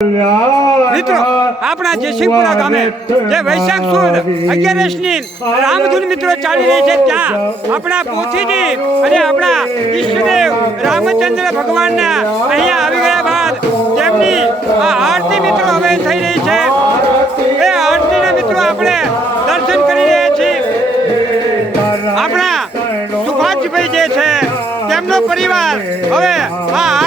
મિત્રો આપણા જે શિવપુરા ગામે જે વૈશાખ સુદ 11ની રામધૂન મિત્રો ચાલી રહી છે ત્યાં આપણા પોથીજી અને આપણા ઈષ્ટદેવ રામચંદ્ર ભગવાનના અહીંયા આવી ગયા બાદ તેમની આ આરતી મિત્રો હવે થઈ રહી છે એ આરતીના મિત્રો આપણે દર્શન કરી રહ્યા છીએ આપણા સુભાષભાઈ જે છે તેમનો પરિવાર હવે આ